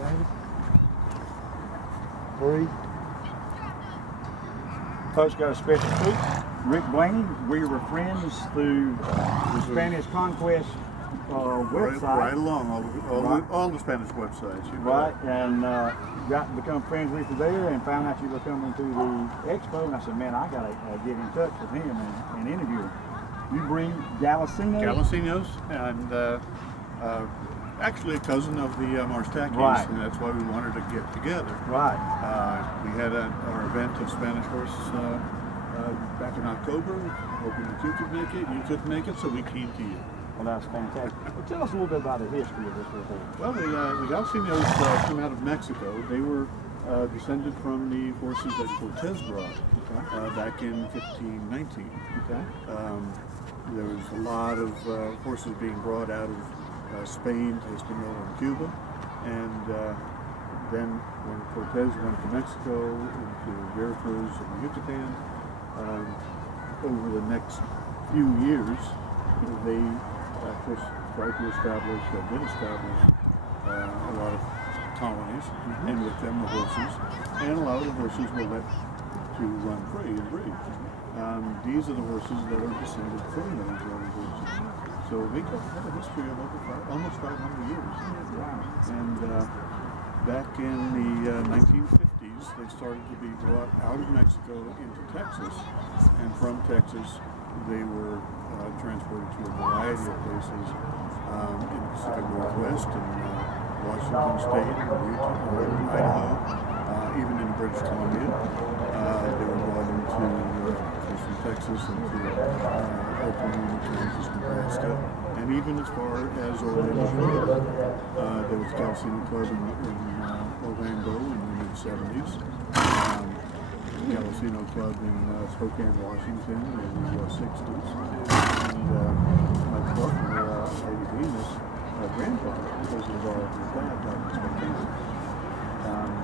David. 3. Coach got a special treat. Rick Blaney, we were friends through the Spanish Conquest website. Right along, all the Spanish websites. Right, and got to become friends with you there and found out you were coming to the expo, and I said, man, I got to get in touch with him and interview him. You bring Galiceños, and actually a cousin of the Marstakis, right. And that's why we wanted to get together. Right. We had our event of Spanish Horse back in October, hoping that you could make it. You couldn't make it, so we came to you. Well, that's fantastic. Well, tell us a little bit about the history of this whole thing. Well, the Galiceños come out of Mexico. They were descended from the horses that Cortez brought back in 1519. Okay. There was a lot of horses being brought out of Spain to Hispaniola and Cuba, and then when Cortez went to Mexico, into Veracruz and Yucatan, over the next few years, they tried to establish, did establish a lot of colonies, and with them the horses, and a lot of the horses were let to run free and breed. These are the horses that are descended from those early horses. So they have a history of almost 500 years. Wow. And back in the 1950s, they started to be brought out of Mexico into Texas, and from Texas, they were transported to a variety of places in the Pacific Northwest, in Washington State, Idaho, even in British Columbia. They were brought into from Texas into Oklahoma, Kansas, Nebraska, and even as far as Orlando, Florida. There was a Galiceno Club in Orlando in the mid-70s. Galiceno Club in Spokane, Washington in the 60s. And my partner, Lady Venus, my grandfather, because of our dad out in Spokane.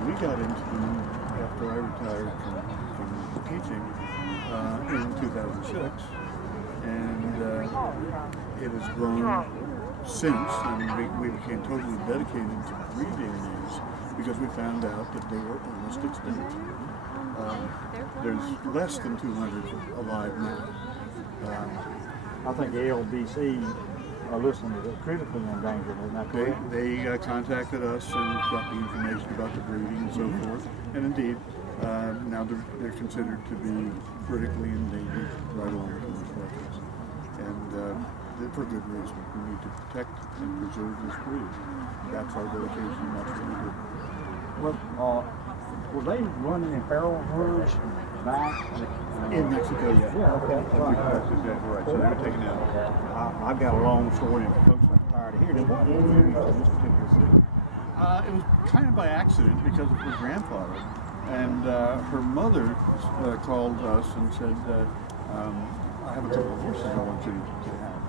We got into them after I retired from teaching in 2006, and it has grown since, and we became totally dedicated to breeding these because we found out that they were almost extinct. There's less than 200 alive now. I think the LBC listeners are critically endangered, isn't that correct? They contacted us and got the information about the breeding and so forth, and indeed, now they're considered to be critically endangered right along with the horses. And for good reason. We need to protect and preserve this breed. That's our dedication, that's what we do. Well, were they running in feral herds back in Mexico? Yeah, okay. That's exactly right. So they were taken out. I've got a long story, and folks are tired of hearing it. What was this particular city? It was kind of by accident because of her grandfather. And her mother called us and said, I have a couple of horses I want you to have.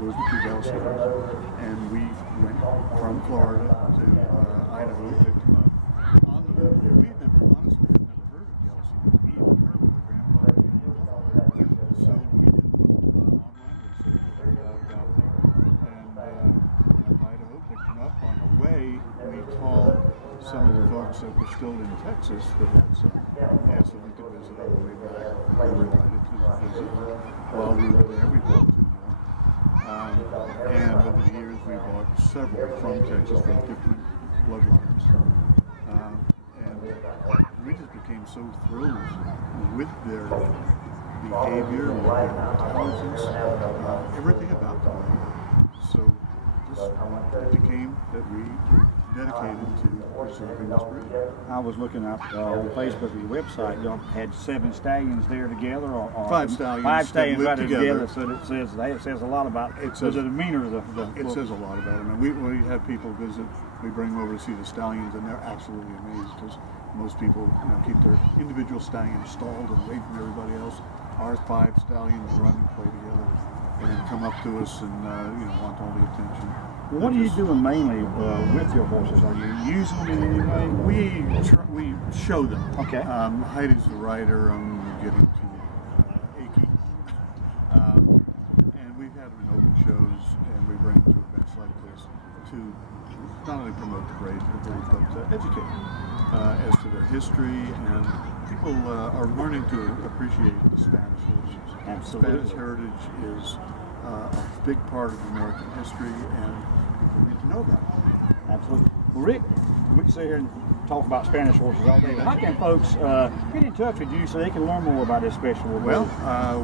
Those were 2 Galicenos. And we went from Florida to Idaho, picked them up. We had never, honestly, heard of Galicenos, even heard of her grandfather. So we did online research, found out about them, and went up to Idaho, picked them up. On the way, we called some of the folks that were still in Texas that had some, asked if we could visit on the way back. We were invited to visit. While we were there, we bought 2 more. And over the years, we bought several from Texas from different bloodlines. And we just became so thrilled with their behavior, with their intelligence, everything about them. So it became that we were dedicated to preserving this breed. I was looking up on Facebook, your website, y'all had 7 stallions there together, or 5 stallions. 5 stallions right together. So it says a lot about the demeanor of the It says a lot about them. And when we have people visit, we bring them over to see the stallions, and they're absolutely amazed because most people keep their individual stallions stalled and away from everybody else. Our 5 stallions run and play together and come up to us and want all the attention. Well, what are you doing mainly with your horses? Are you using them in any way? We show them. Okay. Heidi's the rider. I'm getting too achy. And we've had them in open shows, and we bring them to events like this to not only promote the breed, but educate as to their history, and people are learning to appreciate the Spanish horses. Absolutely. Spanish heritage is a big part of American history, and people need to know that. Absolutely. Well, Rick, we can sit here and talk about Spanish horses all day. How can folks get in touch with you so they can learn more about this special? Well,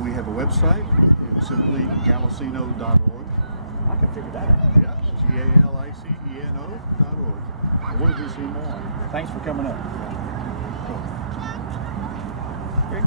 we have a website. It's simply Galiceno.org. I can figure that out. Yeah, Galiceno.org. We'll do some more. Thanks for coming up. Okay.